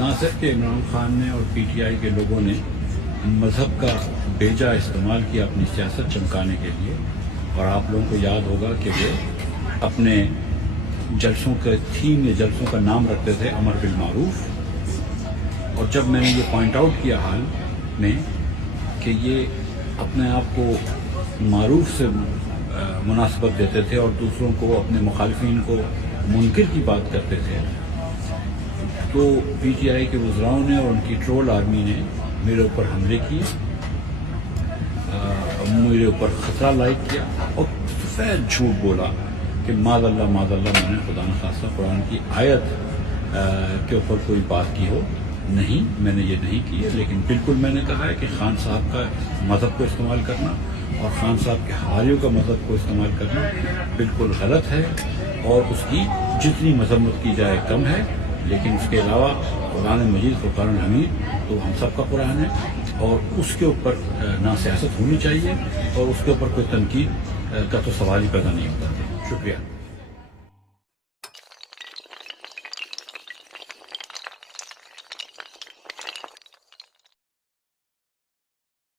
نہ صرف کہ عمران خان نے اور پی ٹی آئی کے لوگوں نے مذہب کا بیجا استعمال کیا اپنی سیاست چمکانے کے لیے، اور آپ لوگوں کو یاد ہوگا کہ وہ اپنے جلسوں کے تھیم یا جلسوں کا نام رکھتے تھے امر بالمعروف، اور جب میں نے یہ پوائنٹ آؤٹ کیا حال میں کہ یہ اپنے آپ کو معروف سے مناسبت دیتے تھے اور دوسروں کو، اپنے مخالفین کو منکر کی بات کرتے تھے، تو پی ٹی آئی کے وزراؤں نے اور ان کی ٹرول آرمی نے میرے اوپر حملے کیے، میرے اوپر خطرہ لائق کیا اور سفید جھوٹ بولا کہ معاذ اللہ میں نے خدا نخواستہ قرآن کی آیت کے اوپر کوئی بات کی ہو۔ نہیں، میں نے یہ نہیں کی ہے، لیکن بالکل میں نے کہا ہے کہ خان صاحب کا مذہب کو استعمال کرنا اور خان صاحب کے حاریوں کا مذہب کو استعمال کرنا بالکل غلط ہے، اور اس کی جتنی مذمت کی جائے کم ہے، لیکن اس کے علاوہ قرآن مجید فرقان حمید تو ہم سب کا قرآن ہے، اور اس کے اوپر نہ سیاست ہونی چاہیے اور اس کے اوپر کوئی تنقید کا تو سوال ہی پیدا نہیں ہوتا۔ شکریہ۔